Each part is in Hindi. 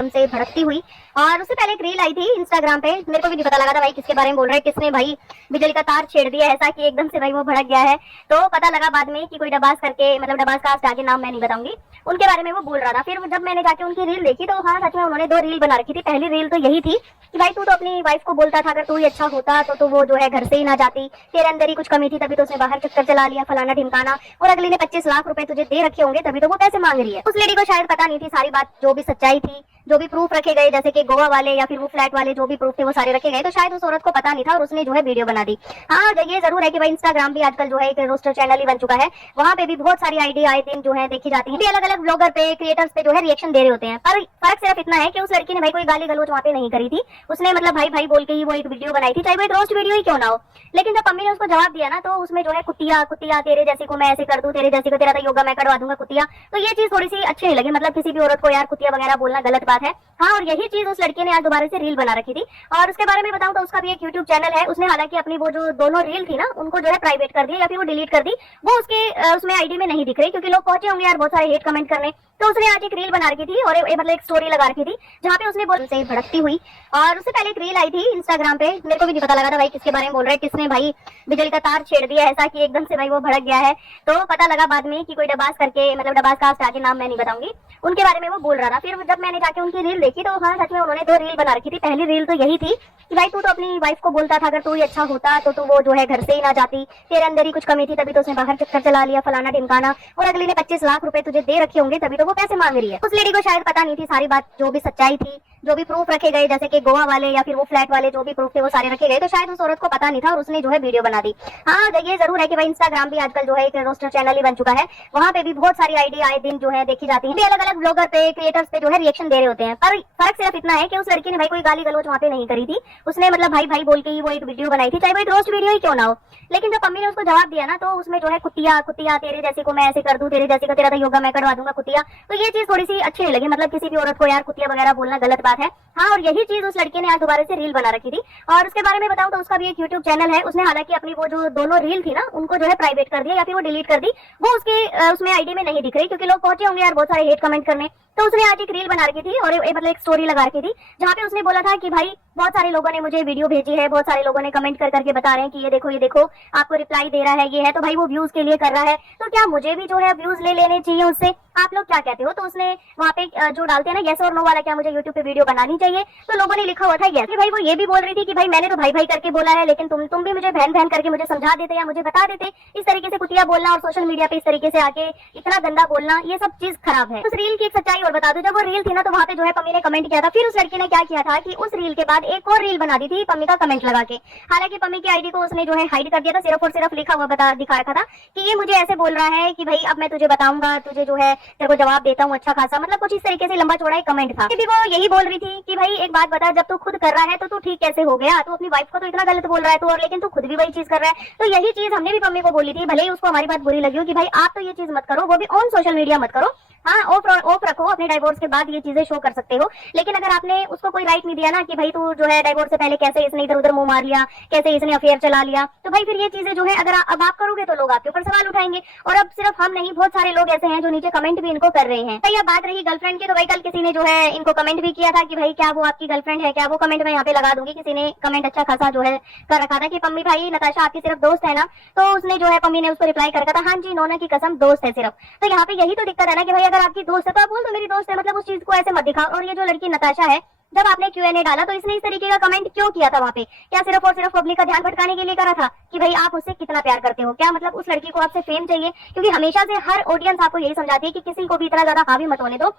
से भड़कती हुई। और उससे पहले एक रील आई थी इंस्टाग्राम पे, मेरे को भी नहीं पता लगा था भाई किसके बारे में बोल रहा है, किसने भाई बिजली का तार छेड़ दिया ऐसा कि एकदम से भाई वो भड़क गया है। तो पता लगा बाद में कि कोई डबास करके, मतलब डबास कास्ट आगे नाम मैं नहीं बताऊंगी, उनके बारे में वो बोल रहा था। फिर जब मैंने जाके उनकी रील देखी तो हाँ सच में उन्होंने 2 रील बना रखी थी। पहली रील तो यही थी कि भाई तू तो अपनी वाइफ को बोलता था अगर तू ही अच्छा होता तो वो जो है घर से ही ना जाती, तेरे अंदर ही कुछ कमी थी तभी तो उसने बाहर चक्कर चला लिया, फलाना ढिमकाना, और अगली ने 25 लाख रुपए तुझे दे रखे होंगे तभी तो वो पैसे मांग रही है। उस लेडी को शायद पता नहीं थी सारी बात, जो भी सच्चाई थी, जो भी प्रूफ रखे गए, जैसे कि गोवा वाले या फिर वो फ्लैट वाले जो भी प्रूफ थे वो सारे रखे गए, तो शायद उस औरत को पता नहीं था और उसने जो है वीडियो बना दी। हाँ ये जरूर है कि भाई इंस्टाग्राम भी आजकल जो है एक रोस्टर चैनल ही बन चुका है, वहाँ पे भी बहुत सारी आईडी आए दिन जो है देखी जाती है, अलग अलग ब्लॉगर पे, क्रिएटर्स पे जो है रिएक्शन दे रहे होते हैं। पर फर्क सिर्फ इतना है कि उस लड़की ने भाई कोई गाली गलौज वहाँ पे नहीं करी थी, उसने मतलब भाई भाई बोल के ही वो एक वीडियो बनाई थी, चाहे वो एक रोस्ट वीडियो ही क्यों ना हो। लेकिन जब मम्मी ने उसको जवाब दिया ना तो उसमें जो है कुतिया कुतिया तेरे जैसे को मैं ऐसे कर दूं, तेरे जैसे को तेरा तो योगा मैं करवा दूंगा कुतिया, तो ये चीज थोड़ी सी अच्छी नहीं लगी। मतलब किसी भी औरत को यार कुतिया वगैरह बोलना गलत बात है। हाँ और यही चीज उस लड़की ने आज दोबारा से रील बना रखी थी। और उसके बारे में बताऊं तो उसका भी एक यूट्यूब चैनल है, उसने हालांकि अपनी वो जो दोनों रील थी ना उनको जो है प्राइवेट कर दिया या फिर वो डिलीट कर दी, वो उसके उसमें आईडी में नहीं दिख रही क्योंकि लोग पहुंचे होंगे यार बहुत सारे हेट कमेंट करने। तो उसने आज एक रील बना रखी थी और मतलब एक स्टोरी लगा रखी थी जहाँ पे उसने बोल से भड़कती हुई। और उससे पहले एक रील आई थी इंस्टाग्राम पे, मेरे को भी नहीं पता लगा था भाई किसके बारे में बोल रहा है, किसने भाई बिजली का तार छेड़ दिया ऐसा कि एकदम से भाई वो भड़क गया है। तो पता लगा बाद में कि कोई डबास करके, मतलब डबास कास्ट आगे नाम मैं नहीं बताऊंगी, उनके बारे में वो बोल रहा था। फिर जब मैंने जाके उनकी रील देखी तो हाँ सच में उन्होंने 2 रील बना रखी थी। पहली रील तो यही थी कि भाई तू तो अपनी वाइफ को बोलता था अगर तू ही अच्छा होता तो वो जो है घर से ही ना जाती, तेरे अंदर ही कुछ कमी थी तभी तो उसने बाहर चक्कर चला लिया, फलाना ढिमकाना, और अगली ने 25 लाख रुपए तुझे दे रखे होंगे तभी तो वो पैसे मांग रही है। उस लेडी को शायद पता नहीं थी सारी बात, जो भी सच्चाई थी, जो भी प्रूफ रखे गए, जैसे कि गोवा वाले या फिर वो फ्लैट वाले जो भी प्रूफ थे वो सारे रखे गए, तो शायद उस औरत को पता नहीं था और उसने जो है वीडियो बना दी। हाँ ये जरूर है कि भाई इंस्टाग्राम भी आजकल जो है एक रोस्टर चैनल ही बन चुका है, वहाँ पे भी बहुत सारी आईडी आए दिन जो है देखी जाती है, अलग अलग ब्लॉगर पे, क्रिएटर्स पे जो है रिएक्शन दे रहे होते हैं। पर फर्क सिर्फ इतना है कि उस लड़की ने भाई कोई गाली गलौज वहाँ पे नहीं करी थी, उसने मतलब भाई भाई बोल के ही वो एक वीडियो बनाई थी, चाहे वो एक रोस्ट वीडियो ही क्यों ना हो। लेकिन जब मम्मी ने उसको जवाब दिया ना तो उसमें जो है कुतिया कुतिया तेरे जैसे को मैं ऐसे कर दूं, तेरे जैसे को तेरा तो योगा मैं करवा दूंगा कुतिया, तो ये चीज थोड़ी सी अच्छी नहीं लगी। मतलब किसी भी औरत को यार कुतिया वगैरह बोलना गलत बात है। हाँ और यही चीज उस लड़की ने आज दोबारा से रील बना रखी थी। और उसके बारे में बताऊं तो उसका भी एक यूट्यूब चैनल है, उसने हालांकि अपनी वो जो दोनों रील थी ना उनको जो है प्राइवेट कर दिया या फिर वो डिलीट कर दी, वो उसके उसमें आईडी में नहीं दिख रही क्योंकि लोग पहुंचे होंगे यार बहुत सारे हेट कमेंट करने। तो उसने आज एक रील बना रखी थी और मतलब एक स्टोरी लगा रखी थी जहाँ पे उसने बोला था कि भाई बहुत सारे लोगों ने मुझे वीडियो भेजी है, बहुत सारे लोगों ने कमेंट कर करके बता रहे हैं कि ये देखो आपको रिप्लाई दे रहा है, ये है, तो भाई वो व्यूज के लिए कर रहा है, तो क्या मुझे भी जो है व्यूज ले लेने चाहिए उससे, आप लोग क्या कहते हो। तो उसने वहाँ पे जो डालते हैं ना येस और नो वाला, क्या मुझे यूट्यूब पे वीडियो बनानी चाहिए, तो लोगों ने लिखा हुआ था येस। भाई वो ये भी बोल रही थी कि भाई मैंने तो भाई भाई करके बोला है, लेकिन तुम भी मुझे बहन बहन करके मुझे समझा देते या मुझे बता देते। इस तरीके से कुतिया बोलना और सोशल मीडिया पे इस तरीके से आके इतना गंदा बोलना, ये सब चीज खराब है। उस रील की एक सच्चाई और बता दो, जब वो रील थी ना तो वहाँ पे जो है पम्मी ने कमेंट किया था, फिर उस लड़की ने क्या किया था कि उस रील के बाद एक और रील बना दी थी पम्मी का कमेंट लगा के। हालांकि पम्मी की आईडी को उसने जो है हाइड कर दिया था, सिर्फ और सिर्फ लिखा हुआ दिखा रखा था कि ये मुझे ऐसे बोल रहा है कि भाई अब मैं तुझे बताऊंगा, तुझे जो है तेरे को जवाब देता हूँ अच्छा खासा, मतलब कुछ इस तरीके से लंबा चौड़ा एक कमेंट था। भी वो यही बोल रही थी कि भाई एक बात बता, जब तू खुद कर रहा है तो तू ठीक कैसे हो गया, तू अपनी वाइफ को तो इतना गलत बोल रहा है तू, और लेकिन तू खुद भी वही चीज कर रहा है। तो यही चीज हमने भी पम्मी को बोली थी, भले ही उसको हमारी बात बुरी लगी हो कि भाई आप तो ये चीज मत करो, वो भी ऑन सोशल मीडिया मत करो। हाँ ऑफ रखो, अपने डाइवोर्स के बाद ये चीजें शो कर सकते हो, लेकिन अगर आपने उसको कोई राइट नहीं दिया ना कि भाई तू जो है डाइवोर्स से पहले कैसे इसने इधर उधर मुंह मार लिया, कैसे इसने अफेयर चला लिया, तो भाई फिर ये चीजें जो है अगर अब आप करोगे तो लोग आपके ऊपर सवाल उठाएंगे। और अब सिर्फ हम नहीं, बहुत सारे लोग ऐसे हैं जो नीचे कमेंट भी इनको कर रहे हैं। भाई अब बात रही गर्लफ्रेंड की, तो भाई कल किसी ने जो है इनको कमेंट भी किया था कि भाई क्या वो आपकी गर्लफ्रेंड है क्या, वो कमेंट मैं यहाँ पे लगा दूंगी। किसी ने कमेंट अच्छा खासा जो है कर रखा था कि पम्मी भाई नताशा आपकी सिर्फ दोस्त है ना, तो उसने जो है पम्मी ने उसको रिप्लाई कर रखा था हाँ जी नोना की कसम दोस्त है सिर्फ। तो यहाँ पे यही तो दिक्कत है ना कि भाई अगर आपकी दोस्त है तो आप बोल दो मेरी दोस्त है, मतलब उस चीज को ऐसे मत दिखाओ। और ये जो लड़की नताशा है, जब आपने Q&A डाला तो इसने इस तरीके का कमेंट क्यों किया था वहाँ पे, क्या सिर्फ और सिर्फ पब्लिक का ध्यान भटकाने के लिए करा था कि भाई आप उससे कितना प्यार करते हो, क्या मतलब उस लड़की को आपसे फेम चाहिए, क्योंकि हमेशा से हर ऑडियंस आपको यही समझाती है कि किसी को भी इतना ज्यादा हावी मत होने दो।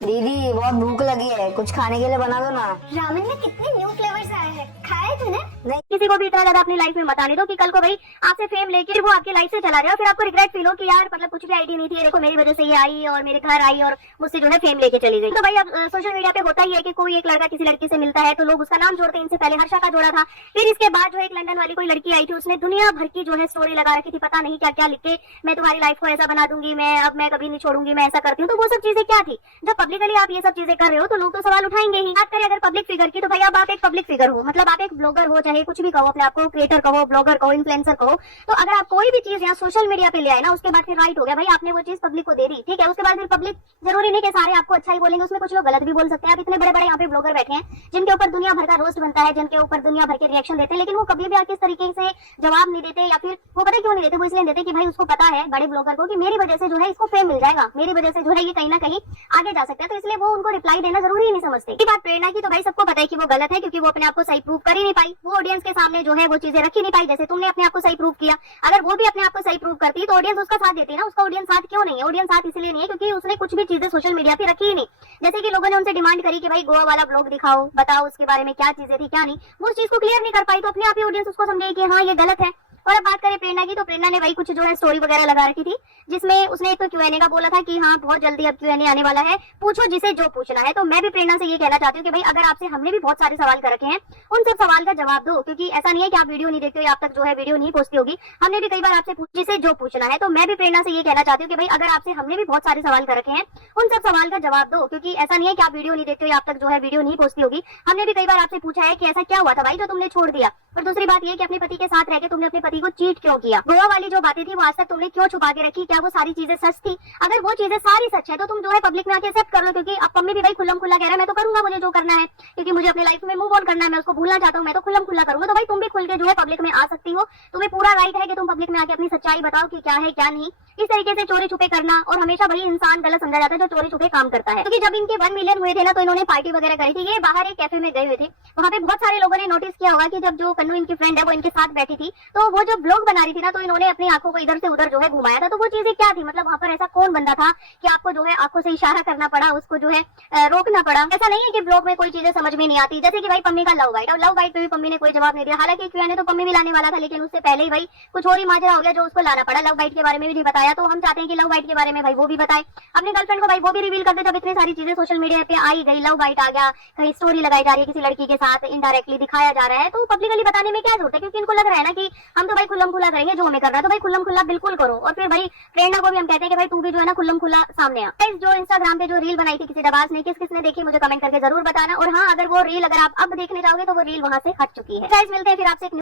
दीदी बहुत भूख लगी है, कुछ खाने के लिए बना दो ना। रामेन में कितने न्यू फ्लेवर्स आए हैं, खाए तूने? नहीं, किसी को भी इतना ज्यादा अपनी लाइफ में मत आने दो कि कल को भाई आपसे फेम लेके वो आपकी लाइफ से चला जाए, फिर आपको रिग्रेट फील हो कि यार मतलब कुछ भी आईडी नहीं थी, देखो मेरी वजह से ये आई और मेरे घर आई और मुझसे जो है फेम लेके चली गई। तो भाई अब सोशल मीडिया पे होता ही है कि कोई एक लड़का किसी लड़की से मिलता है तो लोग उसका नाम जोड़ते हैं। इनसे पहले हर्षा का जोड़ा था, फिर इसके बाद जो एक लंदन वाली कोई लड़की आई थी, उसने दुनिया भर की जो है स्टोरी लगा रखी थी, पता नहीं क्या क्या लिख के, मैं तुम्हारी लाइफ को ऐसा बना दूंगी, मैं कभी नहीं छोड़ूंगी, मैं ऐसा करती हूँ। तो वो सब चीजें क्या थी, जब पब्लिकली आप ये सब चीजें कर रहे हो तो लोग तो सवाल उठाएंगे ही। बात करें अगर पब्लिक फिगर की, तो भाई अब आप एक पब्लिक फिगर हो, मतलब आप एक ब्लॉगर हो, चाहे कुछ भी कहो, अपने आप को क्रिएटर कहो, ब्लॉगर कहो, इन्फ्लुएंसर कहो, तो अगर आप कोई भी चीज यहाँ सोशल मीडिया पे ले आए ना, उसके बाद फिर राइट हो गया भाई, आपने वो चीज पब्लिक को दे दी, ठीक है। उसके बाद फिर पब्लिक जरूरी नहीं कि सारे आपको अच्छा ही बोलेंगे, उसमें कुछ लोग गलत भी बोल सकते हैं। आप इतने बड़े बड़े यहाँ पे ब्लॉगर बैठे हैं जिनके ऊपर दुनिया भर का रोस्ट बनता है, जिनके ऊपर दुनिया भर के रिएक्शन देते हैं, लेकिन वो कभी भी आके इस तरीके से जवाब नहीं देते, या फिर वो पता क्यों नहीं देते, वो इसलिए देते कि भाई उसको पता है बड़े ब्लॉगर को कि मेरी वजह से जो है इसको फेम मिल जाएगा, मेरी वजह से जो है ये कहीं ना कहीं आगे जा सकता है, तो इसलिए वो उनको रिप्लाई देना जरूरी नहीं समझते। की बात प्रेरणा की, तो भाई सबको पता है कि वो गलत है, क्योंकि वो अपने आप को सही प्रूव कर ही नहीं पाई, वो ऑडियंस के सामने जो है वो चीजें रख ही नहीं पाई, जैसे तुमने अपने आप को सही प्रूव किया। अगर वो भी अपने आप को सही प्रूव करती तो ऑडियंस उसका साथ देती ना। उसका ऑडियंस साथ क्यों नहीं है? ऑडियंस साथ इसलिए नहीं है क्योंकि उसने कुछ भी चीजें सोशल मीडिया पे रखी ही नहीं। जैसे कि लोगों ने उनसे डिमांड करी कि भाई गोवा वाला ब्लॉग दिखाओ, बताओ उसके बारे में क्या चीजें थी क्या नहीं, वो उस चीज को क्लियर नहीं कर पाई, तो अपने आप ही ऑडियंस उसको समझेगी कि हाँ ये गलत है। और अब बात करें प्रेरणा की, तो प्रेरणा ने वही कुछ जो है स्टोरी वगैरह लगा रखी थी, जिसमें उसने एक तो Q&A का बोला था कि हाँ बहुत जल्दी अब Q&A आने वाला है, पूछो जिसे जो पूछना है। तो मैं भी प्रेरणा से ये कहना चाहती हूँ कि भाई अगर आपसे हमने भी बहुत सारे सवाल कर रखे हैं, उन सब सवाल का जवाब दो, क्योंकि ऐसा नहीं है कि आप वीडियो नहीं देखते हो या आप तक जो है वीडियो नहीं पहुंचती होगी। हमने भी कई बार आपसे जिसे जो पूछना है, तो मैं भी प्रेरणा से ये कहना चाहती हूँ कि भाई अगर आपसे हमने भी बहुत सारे सवाल कर रखे हैं, उन सब सवाल का जवाब दो, क्योंकि ऐसा नहीं है कि आप वीडियो नहीं देखते हो या आप तक जो है वीडियो नहीं पहुंचती होगी। हमने भी कई बार आपसे पूछा है कि ऐसा क्या हुआ था भाई जो तुमने छोड़ दिया। और दूसरी बात ये कि अपने पति के साथ रह के तुमने अपने पति को चीट क्यों किया? गोवा वाली जो बातें थी वो आज तक तुमने क्यों छुपा के रखी? क्या वो सारी चीजें सच थी? अगर वो चीजें सारी सच है तो तुम जो है पब्लिक में आके एक्सेप्ट कर लो, क्योंकि अब मम्मी भी भाई खुल्लम खुल्ला कह रहा है मैं तो करूंगा, मुझे जो करना है, क्योंकि मुझे अपनी लाइफ में मूव ऑन करना है, मैं उसको भूलना चाहता हूँ, मैं तो खुल्लम खुल्ला करूंगा। तो भाई तुम भी खुल के जो है पब्लिक में आ सकती हो, तुम्हें पूरा राइट है कि तुम पब्लिक में आके अपनी सच्चाई बताओ कि क्या है क्या नहीं। इस तरीके से चोरी छुपे करना, और हमेशा वही इंसान गलत समझा जाता है जो चोरी छुपे काम करता है। क्योंकि जब इनके 1 मिलियन हुए थे ना, तो इन्होंने पार्टी वगैरह करी थी, ये बाहर एक कैफे में गए हुए थे, वहाँ पे बहुत सारे लोगों ने नोटिस किया होगा कि जब जो कन्नू इनकी फ्रेंड है वो इनके साथ बैठी थी, तो वो जो ब्लॉग बना रही थी ना, तो इन्होंने अपनी आंखों को इधर से उधर जो है घुमाया था। तो वो चीजें क्या थी, मतलब वहाँ पर ऐसा कौन बंदा था कि आपको जो है आंखों से इशारा करना पड़ा, उसको जो है रोकना पड़ा? ऐसा नहीं है कि ब्लॉग में कोई चीजें समझ में नहीं आती। जैसे कि भाई पम्मी का लव बाइट, और लव बाइट पे भी पम्मी ने कोई जवाब नहीं दिया। हालांकि Q&A तो पम्मी भी लाने वाला था, लेकिन उससे पहले ही भाई कुछ और ही माजरा हो गया जो उसको लाना पड़ा। लव बाइट के बारे में भी नहीं बताया, तो हम चाहते हैं कि लव बाइट के बारे में भाई वो भी बताए, अपनी गर्लफ्रेंड को भाई वो भी रिवील कर दे। जब इतनी सारी चीजें सोशल मीडिया पे आई गई, लव बाइट आ गया, कहीं स्टोरी लगाई जा रही है किसी लड़की के साथ, इनडायरेक्टली दिखाया जा रहा है, तो पब्लिकली बताने में क्या जरूरत है? क्योंकि इनको लग रहा है ना कि हम तो भाई खुल्लम खुल्ला करेंगे जो हमें करना है, तो भाई खुल्लम खुल्ला बिल्कुल करो। और फिर भाई प्रेरणा को भी हम कहते हैं कि भाई तू भी जो है ना खुल्लम खुल्ला सामने आ। जो इंस्टाग्राम पे जो रील बनाई थी किसी डबास ने, किसने देखी मुझे कमेंट करके जरूर बताना। और हाँ, अगर वो रील अगर आप अब देखने जाओगे तो वो रील वहां से हट चुकी है। मिलते हैं फिर आपसे।